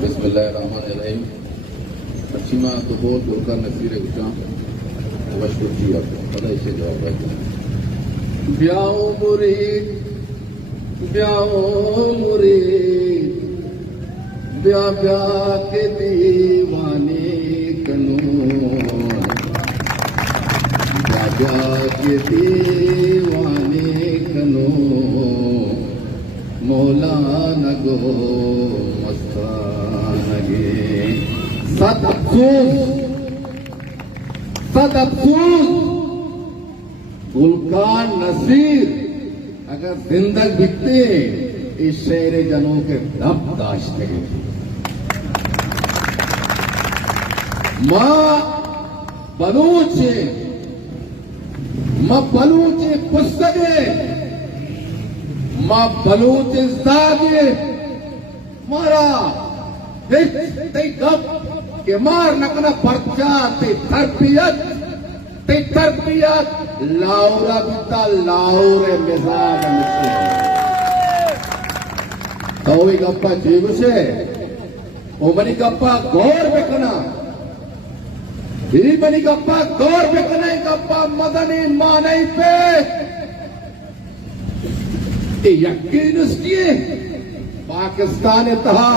बिस्मिल्लाहिर्रहमानिर्रहीम। पश्चिमा कबूल दुर्गा नसीर गुजाम वशकुर्जी आपको पता इसे जवाब है। ब्याओ मुरीद ब्या ब्या के दीवाने कनो ब्या के दीवाने कनो मौला नगो मस्तानगे। सद अफसोस गुलकार नसीर अगर जिंदग बिकते इस शेर जनों के रब दाश्ते माँ बलूचे पुस्तके माँ बलूचे जागे मारा ते गप के मार नकना पर्चा ते तरबियत लाउरा बिता लाउरे मिजाज तो गप्पा जीव से ओमनी गप्पा गौर बेकना ही बनी गप्पा गौर बेकना गप्पा मदनी माने पे यकीन उसकी पाकिस्तान तहा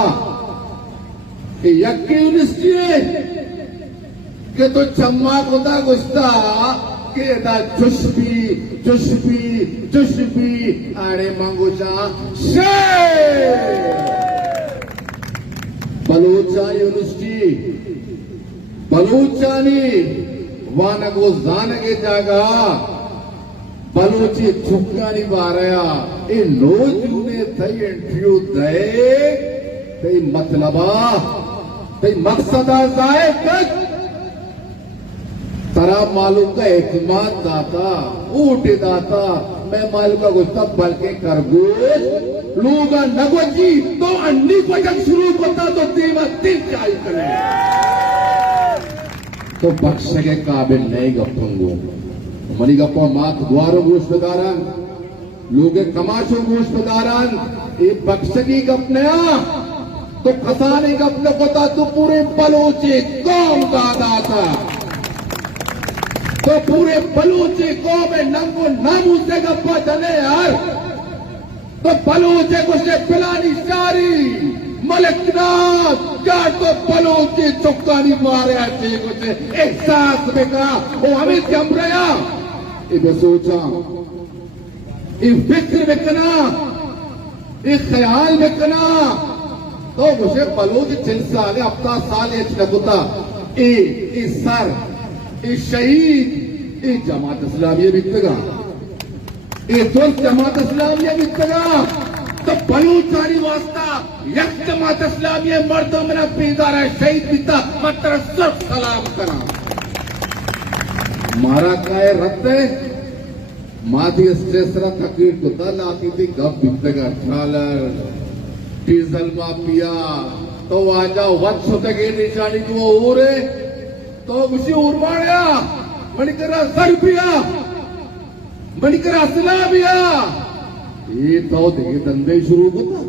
यकीन उसकी कि तो चम्मा खुदा गुस्ता के दा चुशबी आड़े मंगुचा शे बलूचा यूनिवर्सिटी बलूचानी वानगो जानगे जागा बलूची छुक्कानी बारया ए लोजूने थई इंटरव्यू दे तई मतलबा तई मकसदा जाए तक तरा मालूम का एतमाद दाता ऊट दाता मैं मालूम का गुस्सा बल्कि करगोश लोग नगोजी तो अंडी को जब शुरू होता तो दीवा दिन चाहिए करे तो बख्श के काबिल नहीं गप्पंगो मनी गप्पा मात द्वारो गोश्तदारन लोगे कमाशो गोश्तदारन ये बख्श की गपनया तो खसाने गपने होता तो पूरे बलोचे कौम दादा था तो पूरे बलूची कौम में नंगो नामू से गप्पा चले यार तो बलूचे को से पिलानी सारी मलिकनाथ यार तो बलूची चुक्कानी मारे आते कुछ एहसास में कहा वो हमें जम रहा इधर सोचा इस फिक्र में कना इस ख्याल में कना तो मुझे बलूची 3 साल हफ्ता साल नगुता इस सर इस शहीद इस जमात इस्लामिया बिकतेगा इस दोस्त जमात इस्लामिया बिकतेगा तो बलूचानी वास्ता यक जमात इस्लामिया मर्दों में बेदार है शहीद बिकता मतर सब सलाम करा मारा काय रत्ते माधी स्ट्रेसरा तकलीफ होता लाती थी गप बिकतेगा छालर डीजल माफिया तो आजा वत्स होते गए निशानी को उरे तो उसी उर्माया मणिकरा सर्बिया मणिकरा सलाबिया ये तो देखे धंधे शुरू होता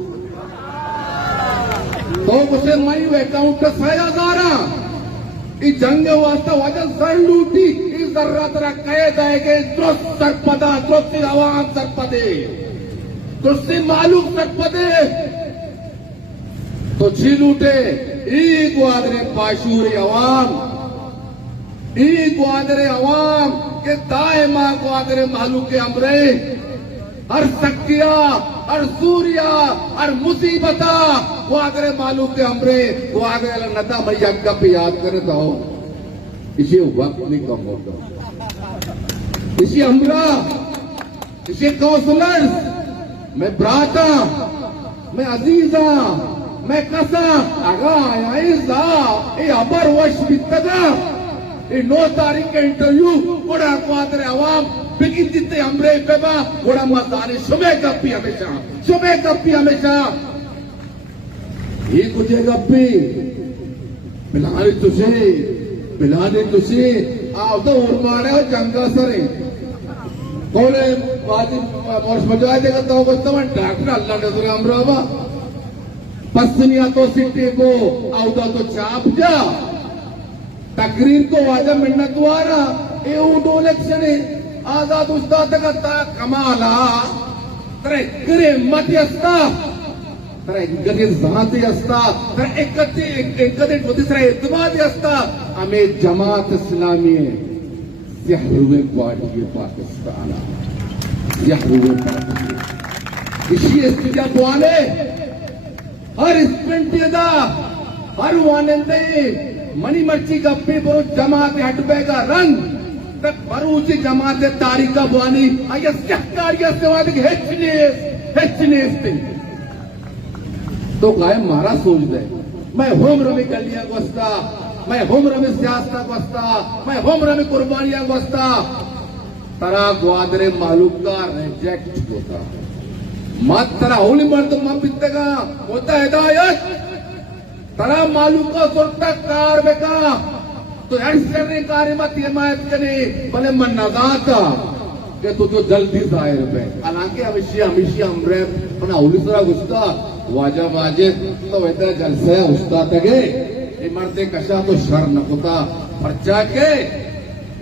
तो उसे मई अकाउंट का 6,000 इस जंग वास्ता वजह सर लूटी इस जरूरत कैद है कि दोस्त सरपदा दोस्ती आवाम सरपदे दोस्ती मालूम सरपदे तो छी लूटे ईद वादरे पाशूरी आवाम ई ग्वादरे अवाम के दायमा ग्वादरे मालू के अमरे हर सक्तिया हर सूर्या हर मुसीबता ग्वादरे मालू के अमरे ग्वादरे नता मैया का भी याद करे तो इसे वक्त नहीं कम होता इसे अमरा इसे काउंसलर्स मैं ब्राता मैं अजीजा मैं कसा आगा आया ये अबर वर्ष बितदा 9 तारीख के इंटरव्यू बड़ा क्वादरे अवाम बिगिन जितने हमरे पेबा बड़ा मसाने सुबह गप्पी हमेशा ये कुछ गप्पी पिलाने तुझे आओ तो उर्माने और जंगा सरे कोले बाजी वर्ष मजा देगा तो कुछ तो डॉक्टर अल्लाह ने तुरे अमरावा पसनिया तो सिट्टे को औदा तो चाप जा तकरीर को वाजा मिन्नत वारा ए उडोलेक्शन आजाद उस्ताद का कमाला तर करे मत असता तर एकगदी जहाती असता तर एकगदी दुसरा एतमादी असता आम्ही जमात इस्लामी यहरुवे पार्टी पाकिस्तान यहरुवे पार्टी इसी इस्तिजा वाले हर स्प्रिंटियदा हर वानंदे मनी मर्ची गप्पे बरो जमात हटबेगा रंग तक बरूची जमात तारीका वानी आया सहकारिया सेवाद के हेचने तो काय मारा सोच दे मैं होम रमी कलिया गोस्ता मैं होम रमी सियासता गोस्ता मैं होम रमी कुर्बानिया गोस्ता तरा ग्वादरे मालूम का रिजेक्ट होता मत तरा होली मर्द मत बितेगा होता हिदायत तरा मालूम का सुरता कार बेका तो ऐसे कार्य मत हिमायत करे भले मन नगाता कि तो जो जल्दी जाहिर है हालांकि हमेशा हमरे अपना उलिसरा गुस्ता वाजा वाजे तो वैसे जलसे उस्ताद तगे ये मर्दे कशा तो शर न होता पर्चा के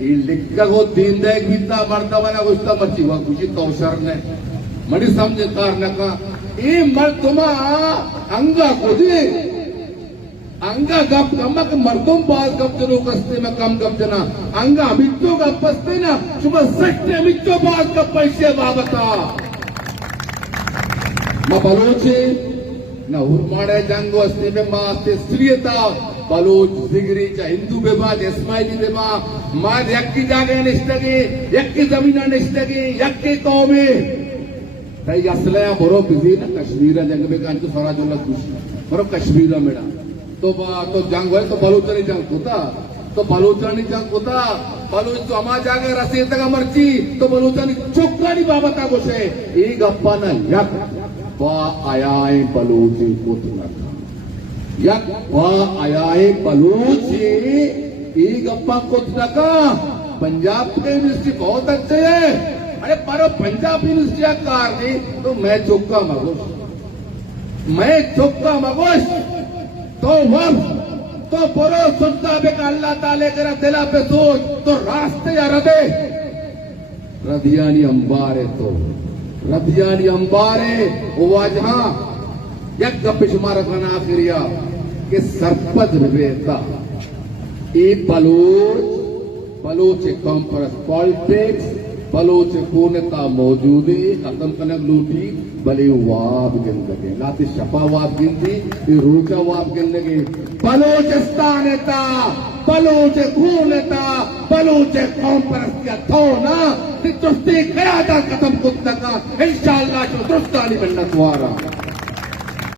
ये लिखा को दीन देख बीता मर्दा वाला गुस्ता मर्ची हुआ कुछ तो शर ने मड़ी समझे कार न का ये मर्द तुमा अंगा को दे अंगा गप गमक मर्दों बाल गप जनो कस्ते में कम गप जना अंगा मिट्टो गप पस्ते ना सुबह सट्टे मिट्टो बाल गप पैसे बाबता मा बलोचे ना हुरमाड़े जंगो अस्ते में मा अस्ते स्त्रियता बलोच जिगरी चा हिंदू बेबा इस्माइली बेबा मा यक्की जागे निष्ठगे यक्की जमीना निष्ठगे यक्की कौमे तई असले बरो बिजी ना कश्मीर जंग में कान को स्वराज वाला खुश बरो कश्मीर मेरा तो जंग है तो बलूचनी जंग होता तो बलूचनी जंग होता बलूच तो अमा जागे रसी तक मर्ची तो बलूचनी चुक्कानी बाबता को से एक गप्पा न यक बा आयाए बलूची कोतना यक बा आयाए बलूची एक गप्पा कोतना का पंजाब के यूनिवर्सिटी बहुत अच्छे है अरे पर पंजाब यूनिवर्सिटी कार दी तो मैं चुक्का मगोश तो वक्त तो बरो सुनता बेका अल्लाह ताले करा दिला पे सोच तो रास्ते या रदे रदियानी अंबारे वो जहां यक गप शुमार खाना आखिरिया के सरपद बेता ए बलोच कॉम्परस पॉलिटिक्स बलोच कोनता मौजूदे खत्म कनक लूटी भले वाब गिन लगे लाती शफा वाब गिनती रोचा वाब गिन लगे बलोचिस्तान बलोच खूनता बलोच कॉम्परस क्या थो ना चुस्ती गया था खत्म कुत्ता का इंशाअल्लाह दुरुस्तानी मिन्नत वारा